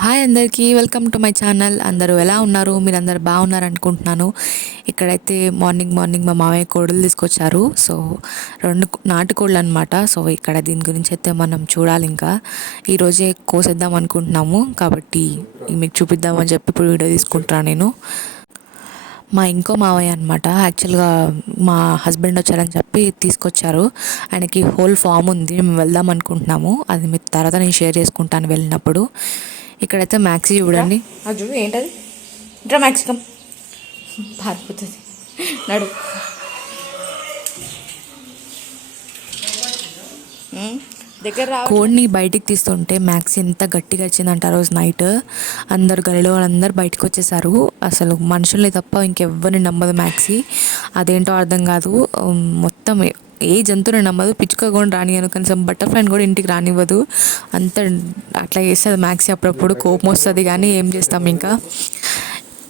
Hi అందరికీ welcome to my channel. అందరూ ఎలా ఉన్నారు? మీరు అందరు బాగున్నారు అనుకుంటున్నాను. ఇక్కడైతే మార్నింగ్ మా మామయ్య కోడులు తీసుకొచ్చారు. సో 2 నాటుకోళ్ళు అనమాట. సో ఇక్కడ దీని గురించి అయితే మనం చూడాలి. ఇంకా ఈరోజే కోసేద్దాం అనుకుంటున్నాము కాబట్టి మీకు చూపిద్దామని చెప్పి ఇప్పుడు వీడియో తీసుకుంటున్నాను నేను. మా ఇంకో మావయ్య అనమాట. యాక్చువల్గా మా హస్బెండ్ వచ్చారని చెప్పి తీసుకొచ్చారు. ఆయనకి హోల్ ఫామ్ ఉంది, మేము వెళ్దాం అనుకుంటున్నాము. అది మీ తర్వాత నేను షేర్ చేసుకుంటాను వెళ్ళినప్పుడు. ఇక్కడైతే మ్యాక్సీ చూడండి. చూడు ఏంటది ఇట్లా మ్యాక్సికం పారిపోతుంది నడు. దగ్గర కోడిని బయటికి తీస్తుంటే మ్యాక్సీ ఎంత గట్టిగా వచ్చిందంట. ఆ రోజు నైట్ అందరు గలిలో వాళ్ళందరూ బయటకు వచ్చేసారు. అసలు మనుషుల్ని తప్ప ఇంకెవ్వరిని నమ్మదు మ్యాక్సీ. అదేంటో అర్థం కాదు. మొత్తం ఏ జంతువుని నమ్మదు. పిచ్చుక కూడా రానియను, కనీసం బటర్ఫ్లైని కూడా ఇంటికి రానివ్వదు. అంత అట్లా చేస్తుంది మ్యాక్సీ. అప్పుడప్పుడు కోపం వస్తుంది కానీ ఏం చేస్తాం.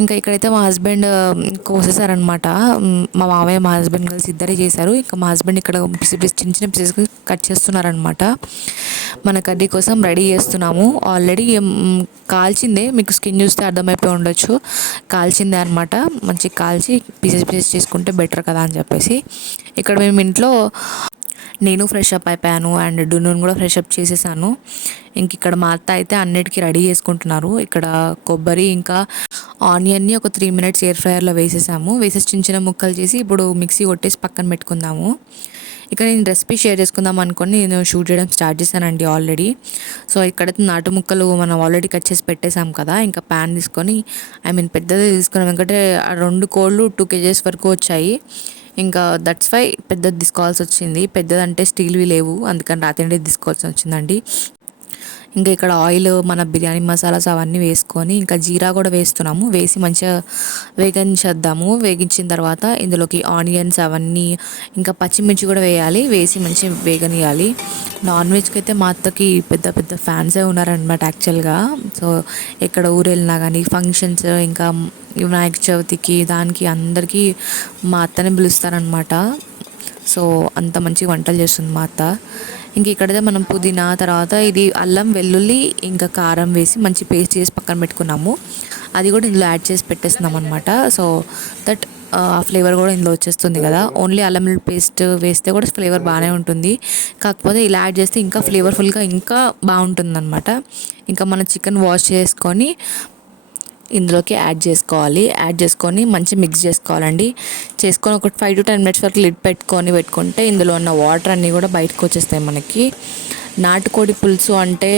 ఇంకా ఇక్కడైతే మా హస్బెండ్ కోసేసారనమాట. మా మామయ్య మా హస్బెండ్ కలిసి ఇద్దరే చేశారు. ఇంకా మా హస్బెండ్ ఇక్కడ చిన్న చిన్న పీసెస్ కట్ చేస్తున్నారనమాట. మన కర్రీ కోసం రెడీ చేస్తున్నాము. ఆల్రెడీ కాల్చిందే, మీకు స్కిన్ చూస్తే అర్థమైపోయి ఉండొచ్చు. కాల్చిందే అనమాట. మంచిగా కాల్చి పీసెస్ చేసుకుంటే బెటర్ కదా అని చెప్పేసి ఇక్కడ మేము ఇంట్లో నేను ఫ్రెష్ అప్ అయిపోయాను అండ్ డున్నూని కూడా ఫ్రెష్ అప్ చేసేసాను. ఇక్కడ మా అత్త అయితే అన్నిటికీ రెడీ చేసుకుంటున్నారు. ఇక్కడ కొబ్బరి ఇంకా ఆనియన్ని ఒక 3 minutes ఎయిర్ ఫ్రైయర్లో వేసేసాము. వేసేసి చిన్న ముక్కలు చేసి ఇప్పుడు మిక్సీ కొట్టేసి పక్కన పెట్టుకుందాము. ఇక్కడ నేను రెసిపీ షేర్ చేసుకుందాం అనుకొని నేను షూట్ చేయడం స్టార్ట్ చేశానండి ఆల్రెడీ. సో ఇక్కడైతే నాటు ముక్కలు మనం ఆల్రెడీ కట్ చేసి పెట్టేసాం కదా. ఇంకా ప్యాన్ తీసుకొని పెద్దది తీసుకున్నాం. ఎందుకంటే 2 కోళ్ళు 2 kgs వరకు వచ్చాయి. ఇంకా దట్స్ వై పెద్దది తీసుకోవాల్సి వచ్చింది. పెద్దదంటే స్టీల్వి లేవు, అందుకని రాత్రి తీసుకోవాల్సి వచ్చిందండి. ఇంకా ఇక్కడ ఆయిల్, మన బిర్యానీ మసాలాస్ అవన్నీ వేసుకొని ఇంకా జీరా కూడా వేస్తున్నాము. వేసి మంచిగా వేగించేద్దాము. వేగించిన తర్వాత ఇందులోకి ఆనియన్స్ అవన్నీ ఇంకా పచ్చిమిర్చి కూడా వేయాలి. వేసి మంచిగా వేగనియాలి. నాన్ వెజ్కి అయితే మా అత్తకి పెద్ద పెద్ద ఫ్యాన్సే ఉన్నారనమాట యాక్చువల్గా. సో ఎక్కడ ఊరు వెళ్ళినా కానీ ఫంక్షన్స్ ఇంకా వినాయక చవితికి దానికి అందరికీ మా అత్తనే పిలుస్తారనమాట. సో అంత మంచి వంటలు చేస్తుంది మా అత్త. ఇక్కడైతే మనం పుదీనా, తర్వాత ఇది అల్లం వెల్లుల్లి ఇంకా కారం వేసి మంచి పేస్ట్ చేసి పక్కన పెట్టుకున్నాము. అది కూడా ఇందులో యాడ్ చేసి పెట్టేస్తున్నాం అనమాట. సో దట్ ఆ ఫ్లేవర్ కూడా ఇందులో వచ్చేస్తుంది కదా. ఓన్లీ అల్లం వెల్లుల్లి పేస్ట్ వేస్తే కూడా ఫ్లేవర్ బాగానే ఉంటుంది. కాకపోతే ఇలా యాడ్ చేస్తే ఇంకా ఫ్లేవర్ఫుల్గా ఇంకా బాగుంటుంది అనమాట. ఇంకా మన చికెన్ వాష్ చేసుకొని ఇందులోకి యాడ్ చేసుకొని మంచి మిక్స్ చేసుకోవాలండి. చేసుకొని ఒక 5 to 10 minutes వరకు లిడ్ పెట్టుకుంటే ఇందులో ఉన్న వాటర్ అన్నీ కూడా బయటకు వచ్చేస్తాయి మనకి. నాటుకోడి పులుసు అంటే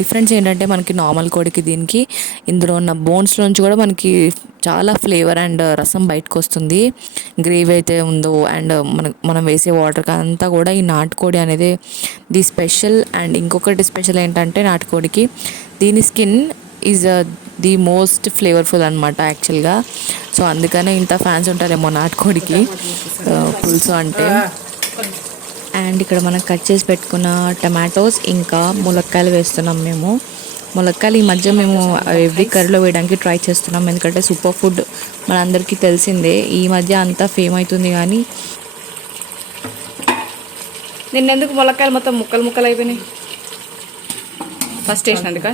డిఫరెన్స్ ఏంటంటే మనకి నార్మల్ కోడికి దీనికి ఇందులో ఉన్న బోన్స్లోంచి కూడా మనకి చాలా ఫ్లేవర్ అండ్ రసం బయటకు వస్తుంది. గ్రేవీ అయితే ఉందో అండ్ మనం వేసే వాటర్ అంతా కూడా ఈ నాటుకోడి అనేది ది స్పెషల్. అండ్ ఇంకొకటి స్పెషల్ ఏంటంటే నాటుకోడికి దీని skin is the most flavourful అనమాట యాక్చువల్గా. సో అందుకనే ఇంత ఫ్యాన్స్ ఉంటారేమో నాటుకోడికి పులుసు అంటే. అండ్ ఇక్కడ మనం కట్ చేసి పెట్టుకున్న టమాటోస్ ఇంకా ములక్కాయలు వేస్తున్నాం మేము. ములక్కాయలు ఈ మధ్య మేము ఎవ్రీ కర్రీలో వేయడానికి ట్రై చేస్తున్నాం. ఎందుకంటే సూపర్ ఫుడ్ మనందరికీ తెలిసిందే. ఈ మధ్య అంతా ఫేమ్ అవుతుంది కానీ నిన్నెందుకు ములక్కాయలు మొత్తం ముక్కలు అయిపోయినాయి ఫస్ట్ వేసినందుక.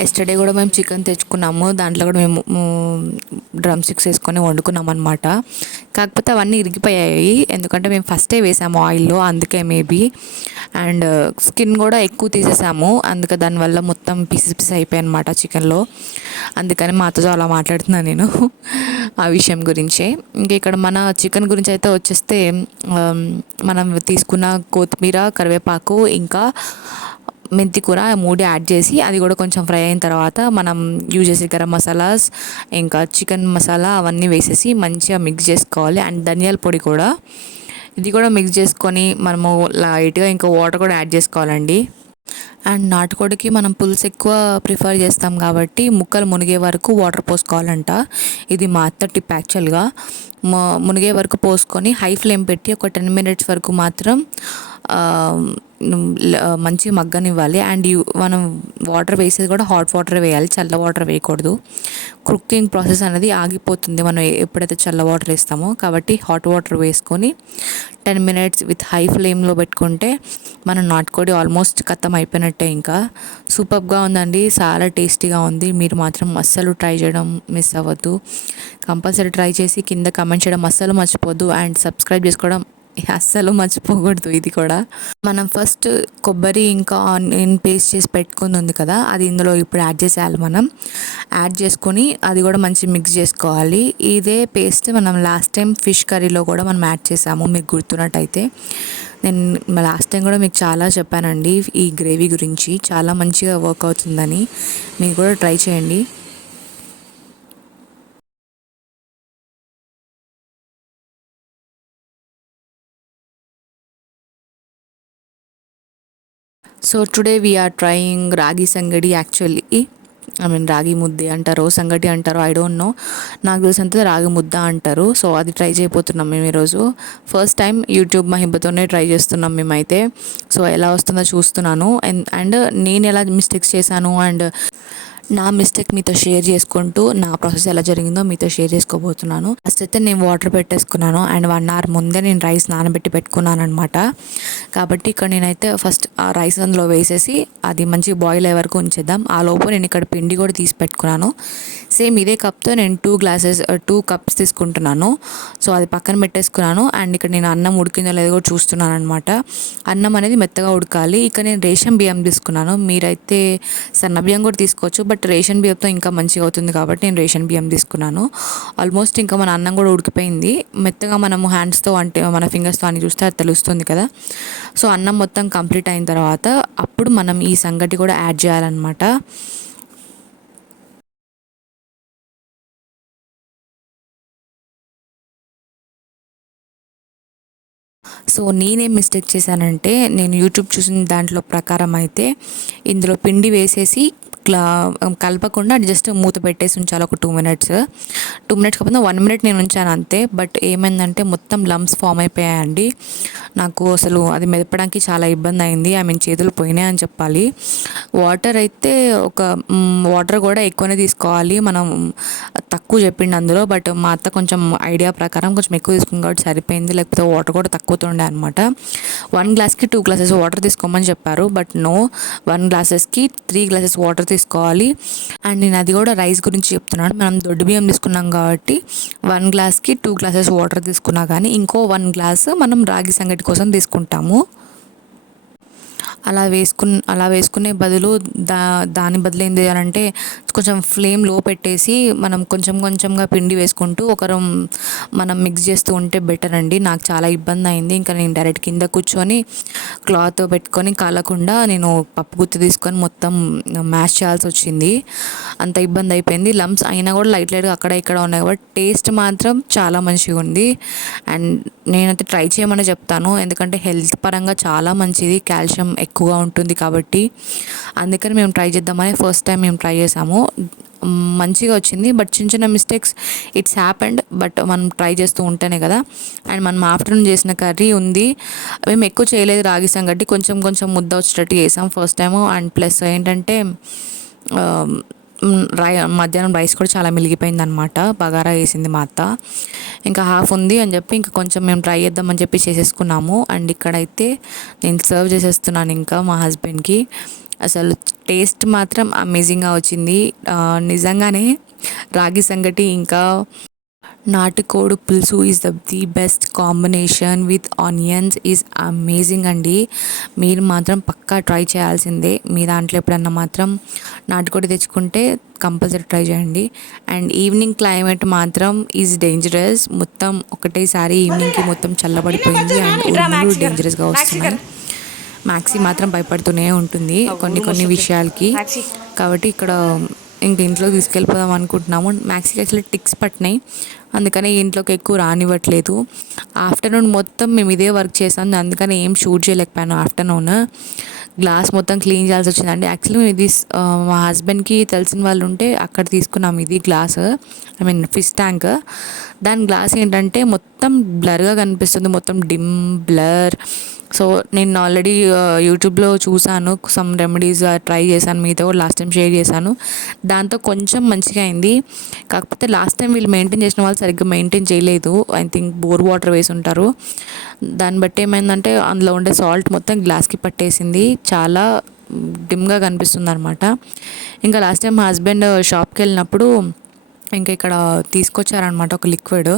ఎస్టర్డే కూడా మేము చికెన్ తెచ్చుకున్నాము. దాంట్లో కూడా మేము డ్రమ్ స్టిక్స్ వేసుకొని వండుకున్నాం అనమాట. కాకపోతే అవన్నీ ఇరిగిపోయాయి, ఎందుకంటే మేము ఫస్టే వేసాము ఆయిల్లో, అందుకే మేబీ. అండ్ స్కిన్ కూడా ఎక్కువ తీసేసాము, అందుకే దానివల్ల మొత్తం పీసెస్ అయిపోయాయి అనమాట చికెన్లో. అందుకని మాతో అలా మాట్లాడుతున్నాను నేను ఆ విషయం గురించే. ఇక్కడ మన చికెన్ గురించి అయితే వచ్చేస్తే మనం తీసుకున్న కొత్తిమీర, కరివేపాకు ఇంకా మెంతి కూర 3 యాడ్ చేసి అది కూడా కొంచెం ఫ్రై అయిన తర్వాత మనం యూజ్ చేసే గరం మసాలాస్ ఇంకా చికెన్ మసాలా అవన్నీ వేసేసి మంచిగా మిక్స్ చేసుకోవాలి. అండ్ ధనియాల పొడి కూడా, ఇది కూడా మిక్స్ చేసుకొని మనము లైట్గా ఇంకా వాటర్ కూడా యాడ్ చేసుకోవాలండి. అండ్ నాటుకోడికి మనం పులుసు ఎక్కువ ప్రిఫర్ చేస్తాం కాబట్టి ముక్కలు మునిగే వరకు వాటర్ పోసుకోవాలంట. ఇది మా అత్త టిప్ యాక్చువల్గా. మునిగే వరకు పోసుకొని హై ఫ్లేమ్ పెట్టి ఒక 10 minutes వరకు మాత్రం మంచి మగ్గనివ్వాలి. అండ్ మనం వాటర్ వేసేది కూడా హాట్ వాటర్ వేయాలి, చల్ల వాటర్ వేయకూడదు. కుకింగ్ ప్రాసెస్ అనేది ఆగిపోతుంది మనం ఎప్పుడైతే చల్ల వాటర్ వేస్తామో. కాబట్టి హాట్ వాటర్ వేసుకొని 10 minutes విత్ హై ఫ్లేమ్లో పెట్టుకుంటే మన నాటుకోడి ఆల్మోస్ట్ ఖతం అయిపోయినట్టే. ఇంకా సూపర్గా ఉందండి, చాలా టేస్టీగా ఉంది. మీరు మాత్రం అస్సలు ట్రై చేయడం మిస్ అవ్వద్దు. కంపల్సరీ ట్రై చేసి కింద కమెంట్ చేయడం అస్సలు మర్చిపోద్దు. అండ్ సబ్స్క్రైబ్ చేసుకోవడం అస్సలు మర్చిపోకూడదు. ఇది కూడా మనం ఫస్ట్ కొబ్బరి ఇంకా ఆనియన్ పేస్ట్ చేసి పెట్టుకుంది ఉంది కదా, అది ఇందులో ఇప్పుడు యాడ్ చేసేయాలి. మనం యాడ్ చేసుకొని అది కూడా మంచి మిక్స్ చేసుకోవాలి. ఇదే పేస్ట్ మనం లాస్ట్ టైం ఫిష్ కర్రీలో కూడా మనం యాడ్ చేసాము, మీకు గుర్తున్నట్టయితే. నేను లాస్ట్ టైం కూడా మీకు చాలా చెప్పానండి ఈ గ్రేవీ గురించి, చాలా మంచిగా వర్క్ అవుతుందని. మీరు కూడా ట్రై చేయండి. సో టుడే వీఆర్ ట్రయింగ్ రాగి సంగటి. యాక్చువల్లీ రాగి ముద్ద అంటారో సంగటి అంటారో ఐ డోంట్ నో, నాకు తెలిసినంత రాగి ముద్ద అంటారు. సో అది ట్రై చేయబోతున్నాం మేము ఈరోజు. ఫస్ట్ టైం యూట్యూబ్ మహిమతోనే ట్రై చేస్తున్నాం మేమైతే. సో ఎలా వస్తుందో చూస్తున్నాను. అండ్ నేను ఎలా మిస్టేక్స్ చేశాను అండ్ నా మిస్టేక్ మీతో షేర్ చేసుకుంటూ నా ప్రాసెస్ ఎలా జరిగిందో మీతో షేర్ చేసుకోబోతున్నాను. ఫస్ట్ అయితే నేను వాటర్ పెట్టేసుకున్నాను అండ్ 1 hour ముందే నేను రైస్ నానబెట్టి పెట్టుకున్నాను అనమాట. కాబట్టి ఇక్కడ నేనైతే ఫస్ట్ ఆ రైస్ అందులో వేసేసి అది మంచిగా బాయిల్ అయ్యే వరకు ఉంచేద్దాం. ఆ లోపు నేను ఇక్కడ పిండి కూడా తీసి పెట్టుకున్నాను. సేమ్ ఇదే కప్తో నేను 2 cups తీసుకుంటున్నాను. సో అది పక్కన పెట్టేసుకున్నాను. అండ్ ఇక్కడ నేను అన్నం ఉడికిందో లేదో కూడా చూస్తున్నాను అనమాట. అన్నం అనేది మెత్తగా ఉడకాలి. ఇక్కడ నేను రేషన్ బియ్యం తీసుకున్నాను, మీరైతే సన్న బియ్యం కూడా తీసుకోవచ్చు. బట్ రేషన్ బియ్యంతో ఇంకా మంచిగా అవుతుంది కాబట్టి నేను రేషన్ బియ్యం తీసుకున్నాను. ఆల్మోస్ట్ ఇంకా మన అన్నం కూడా ఉడికిపోయింది. మెత్తగా మనము హ్యాండ్స్తో అంటే మన ఫింగర్స్తో అని చూస్తే అది తెలుస్తుంది కదా. సో అన్నం మొత్తం కంప్లీట్ అయిన తర్వాత అప్పుడు మనం ఈ సంగటి కూడా యాడ్ చేయాలన్నమాట. సో నేనేం మిస్టేక్ చేశానంటే, నేను యూట్యూబ్ చూసిన దాంట్లో ప్రకారం అయితే ఇందులో పిండి వేసేసి కలపకుండా జస్ట్ మూత పెట్టేసి ఉంచాలి ఒక 2 minutes. 2 minutes కాకపోతే 1 minute నేను ఉంచాను అంతే. బట్ ఏమైందంటే మొత్తం లమ్స్ ఫామ్ అయిపోయాయండి. నాకు అసలు అది మెదపడానికి చాలా ఇబ్బంది అయింది. చేతులు పోయినాయి అని చెప్పాలి. వాటర్ అయితే వాటర్ కూడా ఎక్కువనే తీసుకోవాలి, మనం తక్కువ చెప్పిండు అందులో. బట్ మా అత్త కొంచెం ఐడియా ప్రకారం కొంచెం ఎక్కువ తీసుకుంది కాబట్టి సరిపోయింది, లేకపోతే వాటర్ కూడా తక్కువతో ఉండే అనమాట. 1 glassకి 2 glasses వాటర్ తీసుకోమని చెప్పారు. బట్ నో, 1 glassకి 3 glasses వాటర్ తీసుకోవాలి. అండ్ నేను అది కూడా రైస్ గురించి చెప్తున్నాను. మనం దొడ్డు బియ్యం తీసుకున్నాం కాబట్టి 1 glassకి 2 glasses వాటర్ తీసుకున్నా కానీ ఇంకో 1 glass మనం రాగి సంగటి కోసం తీసుకుంటాము. అలా వేసుకునే బదులు దాని బదులు ఏం చేయాలంటే కొంచెం ఫ్లేమ్ లో పెట్టేసి మనం కొంచెంగా పిండి వేసుకుంటూ మనం మిక్స్ చేస్తూ ఉంటే బెటర్ అండి. నాకు చాలా ఇబ్బంది అయింది. ఇంకా నేను డైరెక్ట్ కింద కూర్చొని క్లాత్ పెట్టుకొని కాలకుండా నేను పప్పు గుత్తి తీసుకొని మొత్తం మ్యాష్ చేయాల్సి వచ్చింది. అంత ఇబ్బంది అయిపోయింది. లమ్స్ అయినా కూడా లైట్గా అక్కడ ఇక్కడ ఉన్నాయి కాబట్టి టేస్ట్ మాత్రం చాలా మంచిగా ఉంది. అండ్ నేనైతే ట్రై చేయమని చెప్తాను, ఎందుకంటే హెల్త్ పరంగా చాలా మంచిది, కాల్షియం ఎక్కువగా ఉంటుంది కాబట్టి. అందుకని మేము ట్రై చేద్దామని ఫస్ట్ టైం మేము ట్రై చేసాము. మంచిగా వచ్చింది. బట్ చిన్న మిస్టేక్స్ ఇట్స్ హ్యాపెండ్. బట్ మనం ట్రై చేస్తూ ఉంటేనే కదా. అండ్ మనం ఆఫ్టర్నూన్ చేసిన కర్రీ ఉంది, మేము ఎక్కువ చేయలేదు రాగి సంగటి, కొంచెం ముద్ద వచ్చేటట్టు చేసాం ఫస్ట్ టైము. అండ్ ప్లస్ ఏంటంటే మధ్యాహ్నం రైస్ కూడా చాలా మిలిగిపోయింది అనమాట, బగారా వేసింది మా అత్త. ఇంకా హాఫ్ ఉంది అని చెప్పి ఇంకా కొంచెం మేము ట్రై చేద్దామని చెప్పి చేసేసుకున్నాము. అండ్ ఇక్కడైతే నేను సర్వ్ చేసేస్తున్నాను ఇంకా మా హస్బెండ్కి. అసలు టేస్ట్ మాత్రం అమేజింగ్గా వచ్చింది. నిజంగానే రాగి సంగటి ఇంకా నాటుకోడి పులుసు is the best combination with onions is amazing అండి. మీరు మాత్రం పక్కా ట్రై చేయాల్సిందే. మీ దాంట్లో ఎప్పుడన్నా మాత్రం నాటుకోడి తెచ్చుకుంటే కంపల్సరీ ట్రై చేయండి. అండ్ ఈవినింగ్ క్లైమేట్ మాత్రం ఈజ్ డేంజరస్. మొత్తం ఒకటేసారి ఈవినింగ్కి మొత్తం చల్లబడిపోయింది అండ్ ఉరుములు డేంజరస్గా వస్తున్నాయి. మ్యాక్సీ మాత్రం భయపడుతూనే ఉంటుంది కొన్ని విషయాలకి. కాబట్టి ఇక్కడ ఇంట్లోకి తీసుకెళ్ళిపోదాం అనుకుంటున్నాము. మ్యాక్సీకి యాక్చువల్లీ టిక్స్ పట్టినాయి, అందుకని ఇంట్లోకి ఎక్కువ రానివ్వట్లేదు. ఆఫ్టర్నూన్ మొత్తం మేము ఇదే వర్క్ చేసాం, అందుకని ఏం షూట్ చేయలేకపోయాను. ఆఫ్టర్నూన్ గ్లాస్ మొత్తం క్లీన్ చేయాల్సి వచ్చిందండి. యాక్చువల్లీ ఇది మా హస్బెండ్కి తెలిసిన వాళ్ళు ఉంటే అక్కడ తీసుకున్నాం ఇది గ్లాస్, ఫిష్ ట్యాంక్. దాని గ్లాస్ ఏంటంటే మొత్తం బ్లర్గా కనిపిస్తుంది, మొత్తం డిమ్ బ్లర్. సో నేను ఆల్రెడీ యూట్యూబ్లో చూసాను, సమ్ రెమెడీస్ ట్రై చేశాను, మీతో కూడా లాస్ట్ టైం షేర్ చేశాను. దాంతో కొంచెం మంచిగా అయింది. కాకపోతే లాస్ట్ టైం వీళ్ళు మెయింటైన్ చేసిన వాళ్ళు సరిగ్గా మెయింటైన్ చేయలేదు. ఐ థింక్ బోర్ వాటర్ వేసి ఉంటారు. దాన్ని బట్టి ఏమైందంటే అందులో ఉండే సాల్ట్ మొత్తం గ్లాస్కి పట్టేసింది, చాలా డిమ్గా కనిపిస్తుంది అనమాట. ఇంకా లాస్ట్ టైం మా హస్బెండ్ షాప్కి వెళ్ళినప్పుడు ఇంకా ఇక్కడ తీసుకొచ్చారనమాట ఒక లిక్విడ్,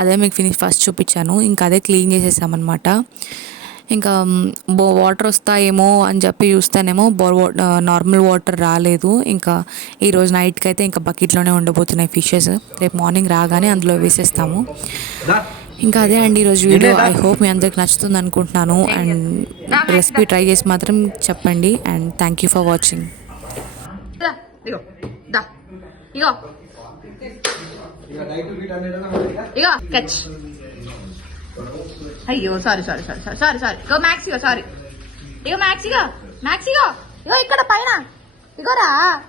అదే మీకు ఫస్ట్ చూపించాను. ఇంకా అదే క్లీన్ చేసేసామన్నమాట. ఇంకా వాటర్ వస్తాయేమో అని చెప్పి చూస్తేనేమో నార్మల్ వాటర్ రాలేదు. ఇంకా ఈరోజు నైట్కి అయితే ఇంకా బకెట్లోనే ఉండబోతున్నాయి ఫిషెస్. రేపు మార్నింగ్ రాగానే అందులో వేసేస్తాము. ఇంకా అదే అండి ఈరోజు వీడియో. ఐ హోప్ మీ అందరికి నచ్చుతుంది అనుకుంటున్నాను. అండ్ రెసిపీ ట్రై చేసి మాత్రం చెప్పండి. And thank you for watching. ఇగో దా ఇగో ఇగో కచ్. అయ్యో sorry sorry sorry sorry sorry sorry ఇగో మ్యాక్స్, ఇగో సారీ, ఇగో మ్యాక్స్, ఇగో మ్యాక్స్, ఇగో ఇగో ఇక్కడ పైన ఇగోరా.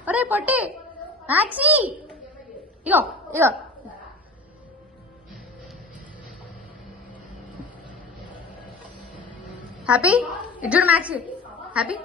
ఒరే పొట్టి మ్యాక్సీ, ఇగో ఇగో హ్యాపీ. ఇటు చూడు మ్యాక్స్, హ్యాపీ.